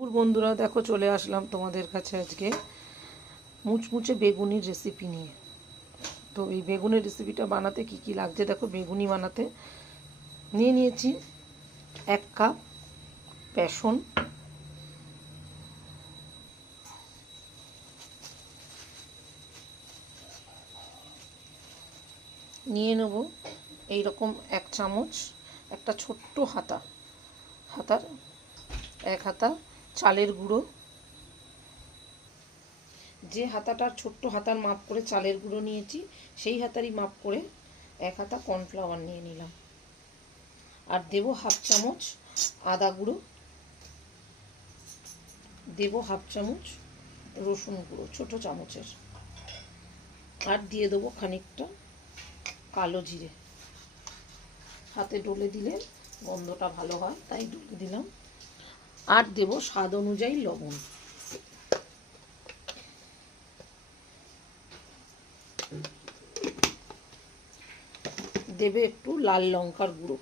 বন্ধুরা দেখো চলে আসলাম তোমাদের কাছে আজকে মুচমুচে বেগুনির রেসিপি নিয়ে। তো এই বেগুনের রেসিপিটা বানাতে কি কি লাগছে দেখো। বেগুনি বানাতে নিয়েছি 1 কাপ বেসন, নিয়ে নেব এইরকম 1 চামচ, একটা ছোট্ট হাতার 1 হাতা চালের গুঁড়ো, যে হাতাটার ছোট্ট হাতার মাপ করে চালের গুঁড়ো নিয়েছি সেই হাতারই মাপ করে 1 হাতা কর্নফ্লাওয়ার নিয়ে নিলাম। আর দেব 1/2 চামচ আদা গুঁড়ো, দেব 1/2 চামচ রসুন গুঁড়ো ছোট চামচের, আর দিয়ে দেবো খানিকটা কালো জিরে। হাতে ডলে দিলে গন্ধটা ভালো হয় তাই ডলে দিলাম। আর দেব স্বাদ অনুযায়ী লবণ। দেবে একটু লাল লঙ্কার গুঁড়ো।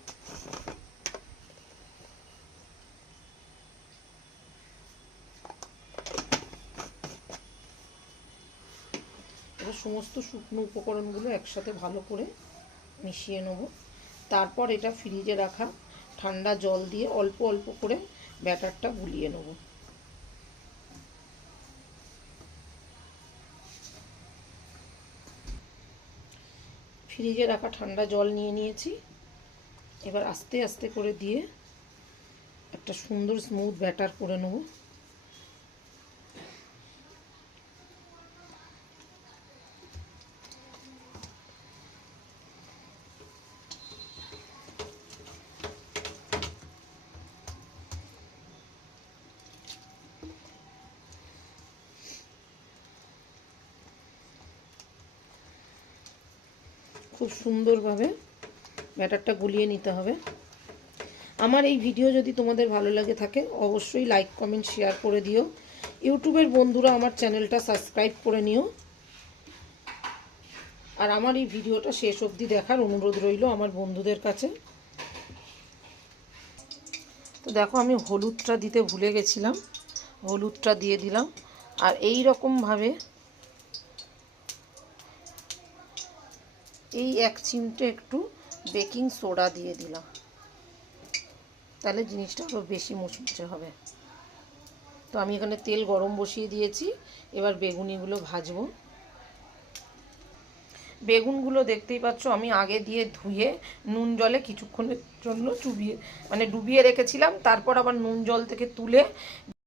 এবার সমস্ত শুকনো উপকরণগুলো একসাথে ভালো করে মিশিয়ে নেব। তারপর এটা ফ্রিজে রাখা ঠান্ডা জল দিয়ে অল্প অল্প করে ব্যাটারটা গুলিয়ে নেব। ফ্রিজে রাখা ঠান্ডা জল নিয়ে নিয়েছি। এবার আস্তে আস্তে করে দিয়ে একটা সুন্দর স্মুথ ব্যাটার করে নেব। খুব সুন্দরভাবে ব্যাটারটা গুলিয়ে নিতে হবে। আমার এই ভিডিও যদি তোমাদের ভালো লাগে থাকে অবশ্যই লাইক কমেন্ট শেয়ার করে দিও। ইউটিউবের বন্ধুরা আমার চ্যানেলটা সাবস্ক্রাইব করে নিও। আর আমার এই ভিডিওটা শেষ অবধি দেখার অনুরোধ রইল আমার বন্ধুদের কাছে। তো দেখো আমি হলুদটা দিতে ভুলে গেছিলাম, হলুদটা দিয়ে দিলাম। আর এই রকমভাবে এই 1 চিমটে একটু বেকিং সোডা দিয়ে দিলাম, তাহলে জিনিসটা আরও বেশি মুচমুচে হবে। তো আমি এখানে তেল গরম বসিয়ে দিয়েছি, এবার বেগুনিগুলো ভাজবো। বেগুনগুলো দেখতেই পাচ্ছ আমি আগে দিয়ে ধুয়ে নুন জলে কিছুক্ষণের জন্য ডুবিয়ে রেখেছিলাম। তারপর আবার নুন জল থেকে তুলে